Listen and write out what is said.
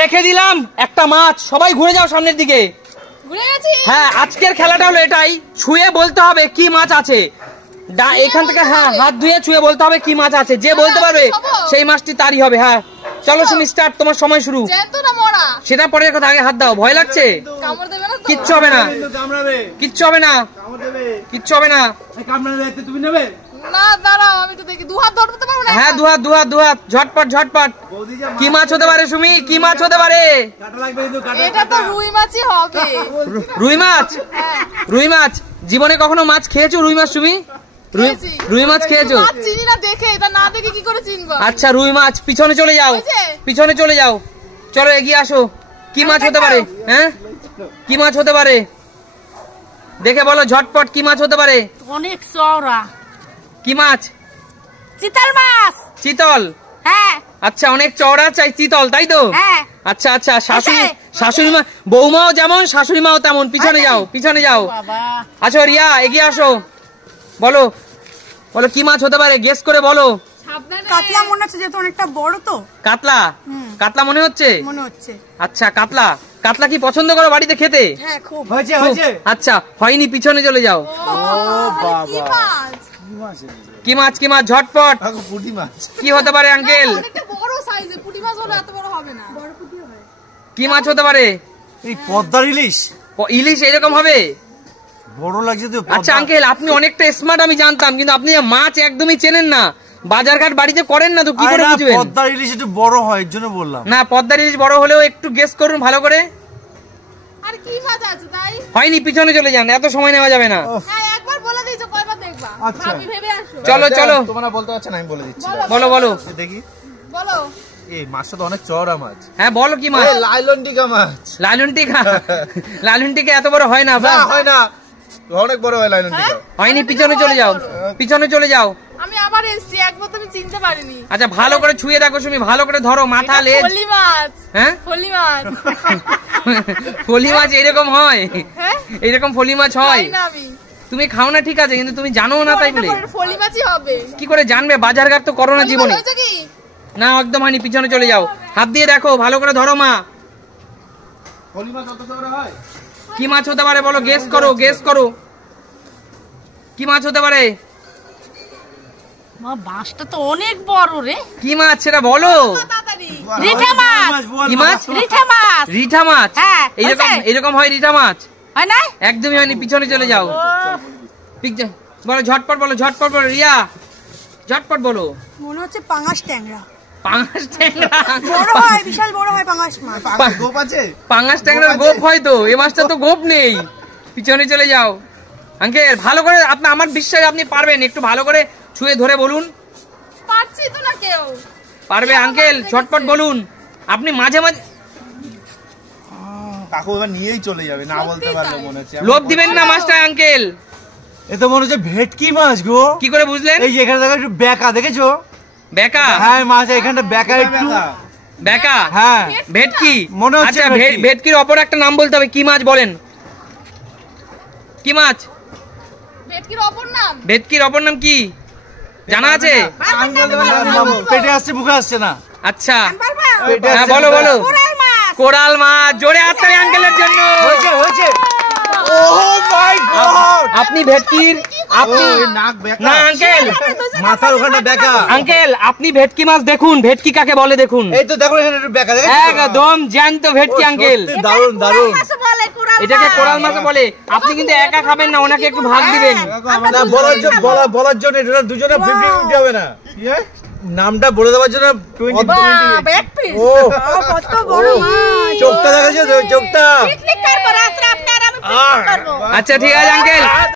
রেখে দিলাম একটা মাছ, সবাই ঘুরে যাও সামনের দিকে। হ্যাঁ, আজকের খেলাটা হলো এটাই, ছুঁয়ে বলতে হবে কি মাছ আছে এখান থেকে। হ্যাঁ, হাত ধুয়ে ছুঁয়ে বলতে হবে কি মাছ আছে, যে বলতে পারবে সেই মাছটি তারই হবে। হ্যাঁ চলো তুমি স্টার্ট, তোমার সময় শুরু। সেটা পরের কথা, আগে হাত দাও। ভয় লাগছে? কিচ্ছু হবে না, কিচ্ছু হবে না, কিচ্ছু হবে না। হ্যাঁ দুহাত ঝটপট ঝটপট। কি মাছ হতে পারে সুমি, কি মাছ হতে পারে? রুই মাছ? রুই মাছ জীবনে কখনো মাছ খেয়েছো? রুই মাছ তুমি রুই মাছ খেয়েছো? আচ্ছা রুই মাছ, পিছনে চলে যাও, পিছনে চলে যাও, চলো এগিয়ে আসো। কি মাছ হতে পারে? হ্যাঁ কি মাছ হতে পারে দেখে বলো ঝটপট, কি মাছ হতে পারে? অনেক চওড়া। কি মাছ? চিতল মাছ। চিতল? হ্যাঁ। আচ্ছা অনেক চওড়া চাই চিতল, তাই তো? হ্যাঁ। আচ্ছা আচ্ছা, শাশুড়ি মা, বৌমাও যেমন শাশুড়ি মাও তেমন। পিছনে যাও, পিছনে যাও। আচ্ছা রিয়া এগিয়ে আসো, বলো বলো কি মাছ হতে পারে, গেস করে বলো। কাতলা মনে হচ্ছে, যেহেতু অনেকটা বড় তো। কাতলা? কাতলা মনে হচ্ছে? মনে হচ্ছে। আচ্ছা কাতলা, কাতলা কি পছন্দ করো বাড়িতে খেতে? হ্যাঁ খুব। হয়েছে? আচ্ছা হয়নি, পিছনে চলে যাও। কি মাছ? কি মাছ? ঝটপট। পুঁটি মাছ। কি হতে পারে আঙ্কেল? বড় সাইজে পুঁটি মাছ হলে এত বড় হবে না। বড় পুঁটি হয়। কি মাছ হতে পারে? এই পদ্মার ইলিশ। ইলিশ এরকম হবে? বড় লাগছে তো। আচ্ছা আঙ্কেল, আপনি অনেকটা স্মার্ট আমি জানতাম, কিন্তু আপনি মাছ একদমই চেনেন না, বাজারঘাট বাড়িতে করেন না, তো কি করে বুঝবেন? পদ্মার ইলিশ একটু বড় হয়, এর জন্য বললাম। না, পদ্মার ইলিশ বড় হলেও একটু গেস করুন ভালো করে। আর কি মাছ আছে তাই? হয়নি, পিছনে চলে যান, এত সময় নেওয়া যাবে না। হ্যাঁ একবার বলে দিয়েছো, কয়বার দেখবা? ভাবি ভেবে আসো। চলো চলো, তোমরা বলতে পারছ না, আমি বলে দিচ্ছি। বলো বলো দেখি। বলো। এই মাছটা তো অনেক চওড়া মাছ। হ্যাঁ বলো কি মাছ? লাইলনটিকা মাছ। লালুনটিকা? লালুনটিকা এত বড় হয় না। হয় না, অনেক বড় হয় লাইলনটিকা। হয়নি, পিছনে চলে যাও, পিছনে চলে যাও। আমি আবার এসেছি, একবার তুমি চিনতে পারিনি। আচ্ছা ভালো করে ছুঁয়ে দেখো তুমি, ভালো করে ধরো, মাথা লেজ। ফলি মাছ। হ্যাঁ ফলি মাছ। ফলি মাছ এরকম হয়? এরকম ফলি মাছ হয়? তুমি খাও না ঠিক আছে, কিন্তু তুমি জানো না তাই বলে। ফলি মাছই হবে। কি করে জানবে, বাজারঘাট তো করো না জীবনে। না একদম হয়নি, পিছনে চলে যাও, হাত দিয়ে দেখো, ভালো করে ধরো মা। ফলি মাছ অত চওড়া হয়? কি মাছ হতে পারে বলো, গেস করো, গেস করো। কি মাছ হতে পারে? মা বাঁশটা তো অনেক বড় রে। কি মাছ সেটা বলো। রিঠা মাছ। কি মাছ? রিঠা মাছ। রিঠা মাছ? হ্যাঁ, এরকম এরকম হয় রিঠা মাছ? হয় না? একদমই হয়নি, পিছনে চলে যাও। বলো ঝটপট, বলো ঝটপট, বলো রিয়া ঝটপট বলো। মনে হচ্ছে পাঙাশ ট্যাংরা। পাঙাশ ট্যাংরা? বড় হয়, বিশাল বড় হয় পাঙাশ মাছ। গোপ আছে? পাঙাশ ট্যাংরার গোপ হয় তো, এই মাছটা তো গোপ নেই। পিছনে চলে যাও আঙ্কেল, ভালো করে, আপনি আমার বিশ্বাস আপনি পারবেন, একটু ভালো করে ছুঁয়ে ধরে বলুন। পারছি তো না কেউ। পারবে আঙ্কেল, ঝটপট বলুন। আপনি মাঝে মাঝে কাকু এবার নিয়েই চলে যাবে, না বলতে পারলে মনে হচ্ছে। লোভ দিবেন না মাছটা আঙ্কেল। এ তো মনে হচ্ছে ভেটকি মাছ গো। কি করে বুঝলেন? এই এখানে দেখো একটু বেঁকা, দেখেছো? বেঁকা? হ্যাঁ মাছ এখানটা বেঁকা, একটু বেঁকা। হ্যাঁ ভেটকি মনে হচ্ছে। আচ্ছা ভেটকির অপর একটা নাম বলতে হবে, কি মাছ বলেন? কি মাছ? ভেটকির অপর নাম? ভেটকির অপর নাম কি জানা আছে? পেটে আসছে, মুখে আসছে না। আচ্ছা হ্যাঁ বলো বলো। কোরাল মাছ। জোরে হাততালি আঙ্কেলের জন্য। হয়েছে হয়েছে। ওহ মাই গড, আপনি ভেটকির, আপনি নাক বেঁকা না আঙ্কেল, মাথার ওখানে বেঁকা। আঙ্কেল আপনি ভেটকি মাছ দেখুন, ভেটকি কাকে বলে দেখুন। এই তো দেখো এখানে একটু বেঁকা, দেখেছো? একদম জ্যান্ত ভেটকি আঙ্কেল। দারুণ দারুণ। এটাকে কোরাল মাছ বলে। আপনি কিন্তু একা খাবেন না, ওনাকে একটু ভাগ দিবেন। না বলার জন্য এটা দুজনে 50-50 হবে না। নামটা বলে দেওয়ার জন্য 20। ও কত বড় মাছ। চোখটা দেখেছো, চোখটা। পিকনিক করব রাত্রে আপনার, আমি পিকনিক করব। আচ্ছা ঠিক আছে আঙ্কেল।